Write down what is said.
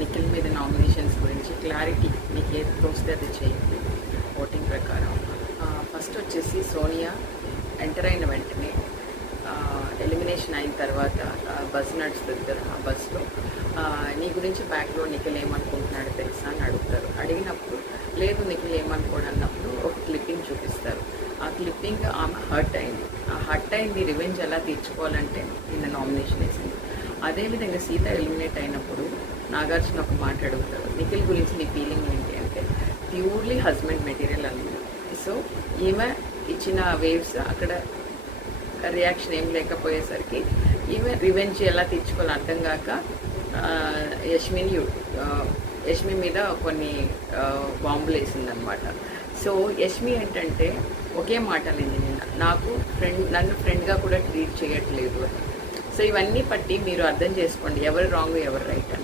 నిఖిల్ మీద నామినేషన్స్ గురించి క్లారిటీ మీకు ఏది తోస్తే అది చేయండి ఓటింగ్ ప్రకారం. ఫస్ట్ వచ్చేసి సోనియా ఎంటర్ అయిన వెంటనే ఎలిమినేషన్ అయిన తర్వాత బస్సు నడుస్తుంది, ఆ బస్సులో నీ గురించి బ్యాక్లో నిఖిల్ ఏమనుకుంటున్నాడు తెలుసా అని అడుగుతారు. అడిగినప్పుడు లేదు నిఖిల్ ఏమనుకోడు అన్నప్పుడు ఒక క్లిప్పింగ్ చూపిస్తారు. ఆ క్లిప్పింగ్ ఆమె హర్ట్ అయింది. ఆ హర్ట్ అయింది రివెంజ్ ఎలా తీర్చుకోవాలంటే నిన్న నామినేషన్ వేసింది. అదేవిధంగా సీత ఎలిమినేట్ అయినప్పుడు నాగార్జున ఒక మాట అడుగుతారు, నిఖిల్ గురించి నీ ఫీలింగ్ ఏంటి అంటే ప్యూర్లీ హస్బెండ్ మెటీరియల్ అన్నది. సో ఈమె ఇచ్చిన వేవ్స్ అక్కడ రియాక్షన్ ఏం లేకపోయేసరికి ఈమె రివెంజ్ ఎలా తీర్చుకోవాలో అర్థం కాక యష్మి మీద కొన్ని బాంబులు వేసిందనమాట. సో యష్మి ఏంటంటే ఒకే మాట లేదు, నన్ను ఫ్రెండ్గా కూడా ట్రీట్ చేయట్లేదు అని. సో ఇవన్నీ బట్టి మీరు అర్థం చేసుకోండి ఎవరు రాంగ్ ఎవరు రైట్ అని.